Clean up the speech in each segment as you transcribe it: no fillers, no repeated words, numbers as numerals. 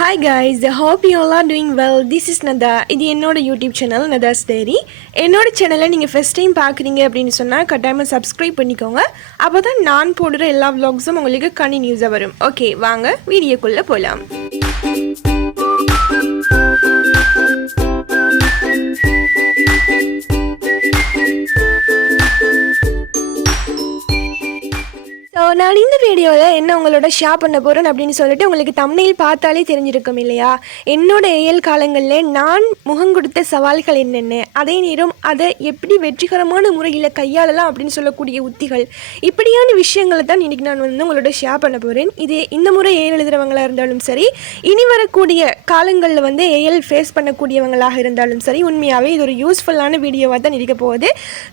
Hi guys, I hope you all are doing well. This is Nada. இது என்னோட YouTube channel நதாஸ் diary. என்னோட சேனலை நீங்கள் ஃபஸ்ட் டைம் பார்க்குறீங்க அப்படின்னு சொன்னால் கட்டாயமாக சப்ஸ்கிரைப் பண்ணிக்கோங்க. அப்போ தான் நான் போடுற எல்லா vlogsம் உங்களுக்கு கண்டினியூஸாக வரும். ஓகே, வாங்க வீடியோக்குள்ளே போகலாம். நான் இந்த வீடியோவில் என்ன உங்களோட ஷேர் பண்ண போகிறேன் அப்படின்னு சொல்லிட்டு உங்களுக்கு தம்ப்நெயில் பார்த்தாலே தெரிஞ்சிருக்கும் இல்லையா? என்னோட ஏஎல் காலங்களில் நான் முகம் கொடுத்த சவால்கள் என்னென்ன, அதே நேரம் அதை எப்படி வெற்றிகரமான முறையில் கையாளலாம் அப்படின்னு சொல்லக்கூடிய உத்திகள், இப்படியான விஷயங்களை தான் இன்றைக்கி நான் உங்களோட ஷேர் பண்ண போகிறேன். இது இந்த முறை ஏஎல் எழுதுகிறவங்களாக இருந்தாலும் சரி, இனி வரக்கூடிய காலங்களில் ஏஎல் ஃபேஸ் பண்ணக்கூடியவங்களாக இருந்தாலும் சரி, உண்மையாகவே இது ஒரு யூஸ்ஃபுல்லான வீடியோவாக தான் இருக்க போகுது.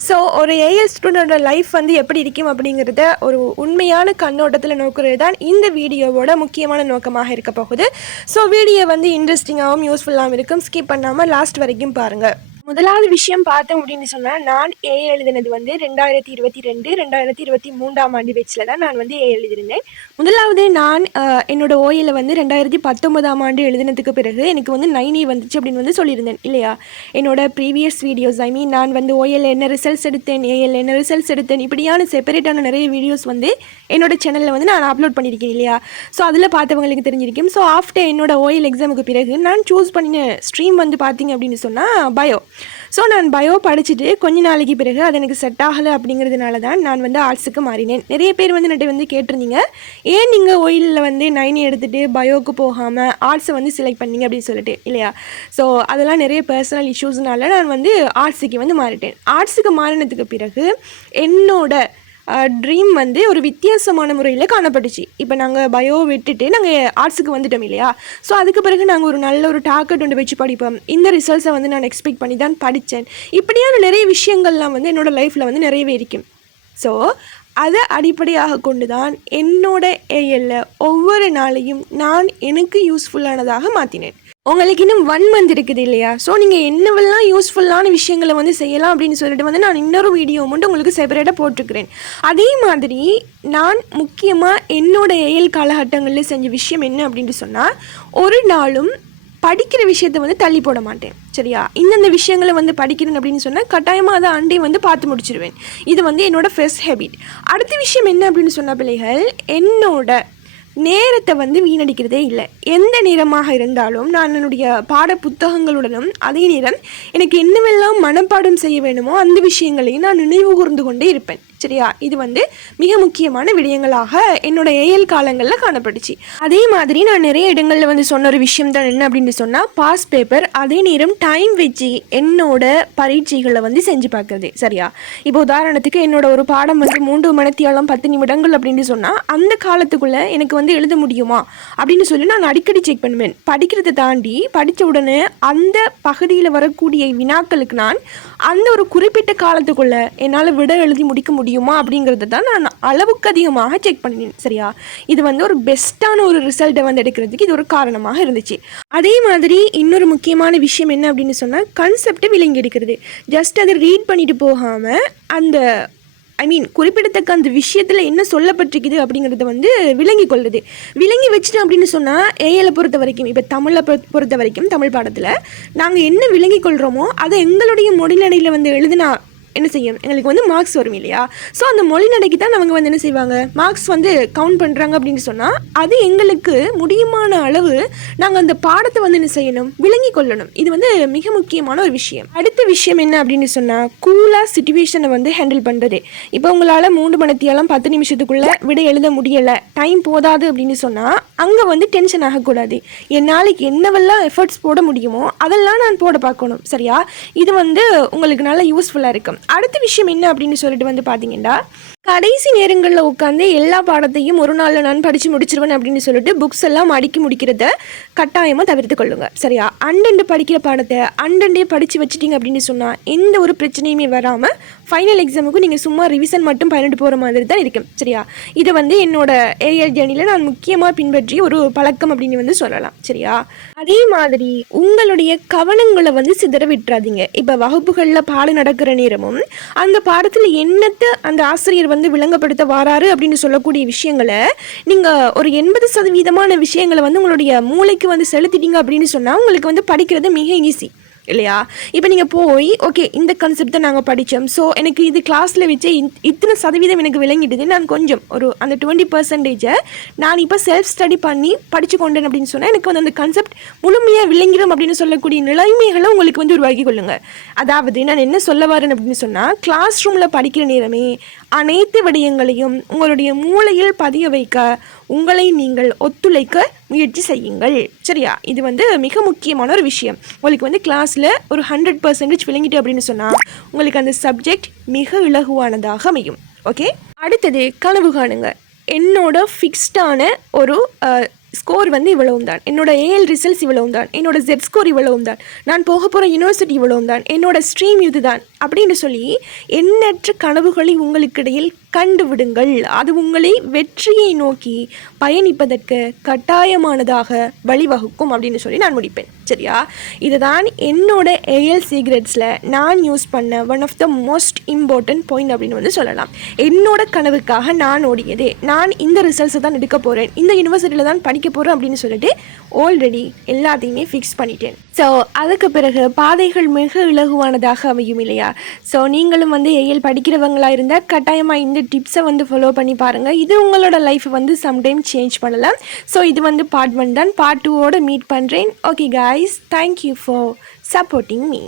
ஸோ ஒரு ஏஎல் ஸ்டூடெண்டோட லைஃப் எப்படி இருக்கும் அப்படிங்கிறத ஒரு உண்மையான கண்ணோட்டத்தில் நோக்குறது தான் இந்த வீடியோவோட முக்கியமான நோக்கமாக இருக்க போகுது. ஸோ வீடியோ இன்ட்ரெஸ்டிங்காகவும் யூஸ்ஃபுல்லாகவும் இருக்கும். ஸ்கிப் பண்ணாமல் லாஸ்ட் வரைக்கும் பாருங்கள். முதலாவது விஷயம் பார்த்தோம் அப்படின்னு சொன்னால், நான் ஏ எழுதினது 2022 2023 ஆண்டு பேச்சில் தான் நான் ஏ எழுதியிருந்தேன். முதலாவது நான் என்னோட ஓயில் 2019 ஆண்டு எழுதினதுக்கு பிறகு எனக்கு 9A வந்துச்சு அப்படின்னு சொல்லியிருந்தேன் இல்லையா? என்னோட ப்ரீவியஸ் வீடியோஸ் நான் ஓஎல் என்ன ரிசல்ட்ஸ் எடுத்தேன், ஏஎல் என்ன ரிசல்ட்ஸ் எடுத்தேன், இப்படியான செப்பரேட்டான நிறைய வீடியோஸ் என்னோட சேனலில் நான் அப்லோட் பண்ணியிருக்கேன் இல்லையா? ஸோ அதில் பார்த்தவங்களுக்கு தெரிஞ்சிருக்கும். ஸோ ஆஃப்டர் என்னோட ஓஎல் எக்ஸாமுக்கு பிறகு நான் சூஸ் பண்ணின ஸ்ட்ரீம் பார்த்தீங்க அப்படின்னு சொன்னால் பயோ. ஸோ நான் பயோ படிச்சுட்டு கொஞ்ச நாளைக்கு பிறகு அது எனக்கு செட் ஆகலை அப்படிங்கிறதுனால தான் நான் ஆர்ட்ஸுக்கு மாறினேன். நிறைய பேர் என்கிட்ட கேட்டிருந்தீங்க, ஏன் நீங்கள் ஓயிலில் 9 எடுத்துகிட்டு பயோவுக்கு போகாமல் ஆர்ட்ஸை செலக்ட் பண்ணீங்க அப்படின்னு சொல்லிட்டு இல்லையா? ஸோ அதெல்லாம் நிறைய பர்சனல் இஷ்யூஸ்னால நான் ஆர்ட்ஸுக்கு மாறிட்டேன். ஆர்ட்ஸுக்கு மாறினதுக்கு பிறகு என்னோட ட்ரீம் ஒரு வித்தியாசமான முறையில் காணப்பட்டுச்சு. இப்போ நாங்கள் பயோ விட்டுட்டு நாங்கள் ஆர்ட்ஸுக்கு வந்துட்டோம் இல்லையா? ஸோ அதுக்கு பிறகு நாங்கள் ஒரு நல்ல ஒரு டார்கெட் வச்சு படிப்போம். இந்த ரிசல்ட்ஸை நான் எக்ஸ்பெக்ட் பண்ணி தான் படித்தேன். இப்படியான நிறைய விஷயங்கள்லாம் என்னோடய லைஃப்பில் நிறையவே இருக்கும். ஸோ அதை அடிப்படையாக கொண்டு தான் என்னோட ஏஎல்ல ஒவ்வொரு நாளையும் நான் எனக்கு யூஸ்ஃபுல்லானதாக மாற்றினேன். உங்களுக்கு இன்னும் 1 month இருக்குது இல்லையா? ஸோ நீங்கள் என்னவெல்லாம் யூஸ்ஃபுல்லான விஷயங்களை செய்யலாம் அப்படின்னு சொல்லிட்டு நான் இன்னொரு வீடியோ மட்டும் உங்களுக்கு செப்பரேட்டாக போட்டிருக்கிறேன். அதே மாதிரி நான் முக்கியமாக என்னோட ஏஎல் காலகட்டங்களில் செஞ்ச விஷயம் என்ன அப்படின்னு சொன்னால், ஒரு நாளும் படிக்கிற விஷயத்தை தள்ளி போட மாட்டேன். சரியா? இந்தந்த விஷயங்களை படிக்கிறேன் அப்படின்னு சொன்னால் கட்டாயமாக அதை அண்டே பார்த்து முடிச்சிடுவேன். இது என்னோட ஃபர்ஸ்ட் ஹேபிட். அடுத்த விஷயம் என்ன அப்படின்னு சொன்ன பிள்ளைகள், என்னோட நேரத்தை வீணடிக்கிறதே இல்லை. எந்த நேரமாக இருந்தாலும் நான் என்னுடைய பாட புத்தகங்களுடனும் அதே நேரம் எனக்கு என்னவெல்லாம் மனப்பாடம் செய்ய வேணுமோ அந்த விஷயங்களையும் நான் நினைவு கூர்ந்து கொண்டே இருப்பேன். சரியா? இது மிக முக்கியமான விடயங்களாக என்னோட ஏஎல் காலங்களில் காணப்பட்டுச்சு. அதே மாதிரி நான் நிறைய இடங்களில் சொன்ன ஒரு விஷயம் தான் என்ன அப்படின்னு சொன்னால், பாஸ் பேப்பர் அதே நேரம் டைம் வச்சு என்னோட பரீட்சைகளை செஞ்சு பார்க்குறது. சரியா? இப்போ உதாரணத்துக்கு என்னோட ஒரு பாடம் 3 மணித்தியாலம் 10 நிமிடங்கள் அப்படின்னு சொன்னால், அந்த காலத்துக்குள்ளே எனக்கு எழுத முடியுமா அப்படின்னு சொல்லி நான் அடிக்கடி செக் பண்ணுவேன். படிக்கிறதை தாண்டி படித்த உடனே அந்த பகுதியில் வரக்கூடிய வினாக்களுக்கு நான் அந்த ஒரு குறிப்பிட்ட காலத்துக்குள்ளே என்னால் விட எழுதி முடிக்க முடியுமா அப்படிங்கிறத தான் நான் அளவுக்கு அதிகமாக செக் பண்ணினேன். சரியா? இது ஒரு பெஸ்ட்டான ஒரு ரிசல்ட்டை எடுக்கிறதுக்கு இது ஒரு காரணமாக இருந்துச்சு. அதே மாதிரி இன்னொரு முக்கியமான விஷயம் என்ன அப்படின்னு சொன்னால், கான்செப்டை விளங்கி எடுக்கிறது. ஜஸ்ட் அதை ரீட் பண்ணிட்டு போகாமல் அந்த குறிப்பிடத்தக்க அந்த விஷயத்தில் என்ன சொல்லப்பட்டிருக்குது அப்படிங்கிறத விளங்கி கொள்வது. விளங்கி வச்சுட்டோம் அப்படின்னு சொன்னால், ஏஎலை பொறுத்த வரைக்கும், இப்போ தமிழை பொறுத்த வரைக்கும் தமிழ் பாடத்தில் நாங்கள் என்ன விளங்கி கொள்கிறோமோ அதை எங்களுடைய மொழிநடையில் எழுதினா என்ன செய்யும், எங்களுக்கு மார்க்ஸ் வரும் இல்லையா? ஸோ அந்த மொழி நடைக்கு தான் அவங்க என்ன செய்வாங்க, மார்க்ஸ் கவுண்ட் பண்ணுறாங்க அப்படின்னு சொன்னால், அது எங்களுக்கு முடியுமான அளவு நாங்கள் அந்த பாடத்தை என்ன செய்யணும், விளங்கி கொள்ளணும். இது மிக முக்கியமான ஒரு விஷயம். அடுத்த விஷயம் என்ன அப்படின்னு சொன்னால், கூலாக சிச்சுவேஷனை ஹேண்டில் பண்ணுறது. இப்போ உங்களால் 3 மணித்தியாலம் 10 நிமிஷத்துக்குள்ளே விட எழுத முடியலை, டைம் போதாது அப்படின்னு சொன்னால், அங்கே டென்ஷன் ஆகக்கூடாது. என்னாலைக்கு என்னவெல்லாம் எஃபர்ட்ஸ் போட முடியுமோ அதெல்லாம் நான் போட பார்க்கணும். சரியா? இது உங்களுக்கு நல்ல யூஸ்ஃபுல்லாக இருக்கும். அடுத்த விஷயம் என்ன அப்படின்னு சொல்லிட்டு பார்த்தீங்கன்னா, கடைசி நேரங்களில் உட்காந்து எல்லா பாடத்தையும் ஒரு நாளில் நான் படித்து முடிச்சிருவேன் அப்படின்னு சொல்லிட்டு புக்ஸ் எல்லாம் அடுக்கி முடிக்கிறத கட்டாயமாக தவிர்த்து கொள்ளுங்க. சரியா? அண்டண்டு படிக்கிற பாடத்தை அண்டண்டே படித்து வச்சுட்டிங்க அப்படின்னு சொன்னால் எந்த ஒரு பிரச்சனையுமே வராமல் ஃபைனல் எக்ஸாமுக்கு நீங்கள் சும்மா ரிவிஷன் மட்டும் பண்ணிட்டு போகிற மாதிரி தான் இருக்கும். சரியா? இது வந்து என்னோட ஏஎல் ஜேர்னியில் நான் முக்கியமாக பின்பற்றிய ஒரு பழக்கம் அப்படின்னு வந்து சொல்லலாம். சரியா? அதே மாதிரி உங்களுடைய கவனங்களை வந்து சிதற விட்டுறாதீங்க. இப்போ வகுப்புகளில் பாடம் நடக்கிற நேரமும் அந்த பாடத்தில் என்னத்தை அந்த ஆசிரியர் வந்து விளங்கப்படுத்த வாராரு அப்படின்னு சொல்லக்கூடிய விஷயங்களை நீங்கள் ஒரு 80% விஷயங்களை வந்து உங்களுடைய மூளைக்கு வந்து செலுத்திட்டீங்க அப்படின்னு சொன்னால் உங்களுக்கு வந்து படிக்கிறது மிக ஈஸி இல்லையா? இப்போ நீங்கள் போய் ஓகே இந்த கான்செப்டை நாங்கள் படித்தோம், ஸோ எனக்கு இது கிளாஸில் வச்சு இத்தனை சதவீதம் எனக்கு விளங்கிடுது, நான் கொஞ்சம் ஒரு அந்த 20% நான் இப்போ செல்ஃப் ஸ்டடி பண்ணி படித்து கொண்டேன் அப்படின்னு சொன்னால் எனக்கு வந்து அந்த கான்செப்ட் முழுமையாக விளங்கிடும் அப்படின்னு சொல்லக்கூடிய நிலைமைகளை உங்களுக்கு வந்து உருவாக்கி கொள்ளுங்கள். அதாவது நான் என்ன சொல்ல வரேன் அப்படின்னு சொன்னால், கிளாஸ் ரூமில் படிக்கிற நேரமே அனைத்து விடயங்களையும் உங்களுடைய மூளையில் பதிய வைக்க உங்களை நீங்கள் ஒத்துழைக்க முயற்சி செய்யுங்கள். சரியா? இது வந்து மிக முக்கியமான ஒரு விஷயம். உங்களுக்கு வந்து கிளாஸில் ஒரு 100% விளங்கிட்டு அப்படின்னு சொன்னால் உங்களுக்கு அந்த சப்ஜெக்ட் மிக இலகுவானதாக அமையும். ஓகே, அடுத்தது கனவு காணுங்க. என்னோட ஃபிக்ஸ்டான ஒரு ஸ்கோர் வந்து இவ்வளவு தான், என்னோட ஏஎல் ரிசல்ட்ஸ் இவ்வளவு தான், என்னோட ஜெட் ஸ்கோர் இவ்வளவு தான், நான் போக போகிற யூனிவர்சிட்டி இவ்வளவு தான், என்னோட ஸ்ட்ரீம் இது தான் அப்படின்னு சொல்லி எண்ணற்ற கனவுகளை உங்களுக்கிடையில் கண்டுவிடுங்கள். அது உங்களை வெற்றியை நோக்கி பயணிப்பதற்கு கட்டாயமானதாக வழிவகுக்கும் அப்படின்னு சொல்லி நான் முடிப்பேன். சரியா? இதுதான் என்னோட ஏஎல் சீக்ரெட்ஸில் நான் யூஸ் பண்ண one of the most important point அப்படின்னு வந்து சொல்லலாம். என்னோட கனவுக்காக நான் ஓடியது, நான் இந்த ரிசல்ட்ஸை தான் எடுக்க போகிறேன், இந்த யூனிவர்சிட்டியில் தான் படிக்க போகிறேன் அப்படின்னு சொல்லிட்டு ஆல்ரெடி எல்லாத்தையுமே ஃபிக்ஸ் பண்ணிட்டேன். ஸோ அதுக்கு பிறகு பாதைகள் மிக இலகுவானதாக அமையும் இல்லையா? ஸோ நீங்களும் வந்து ஏஎல் படிக்கிறவங்களாக இருந்தால் கட்டாயமாக இந்த டிப்ஸை வந்து ஃபாலோ பண்ணி பாருங்கள். இது உங்களோட லைஃப்பை வந்து சம்டைம் சேஞ்ச் பண்ணலாம். ஸோ இது வந்து பார்ட் 1 தான். பார்ட் 2 மீட் பண்ணுறேன். Okay guys, thank you for supporting me.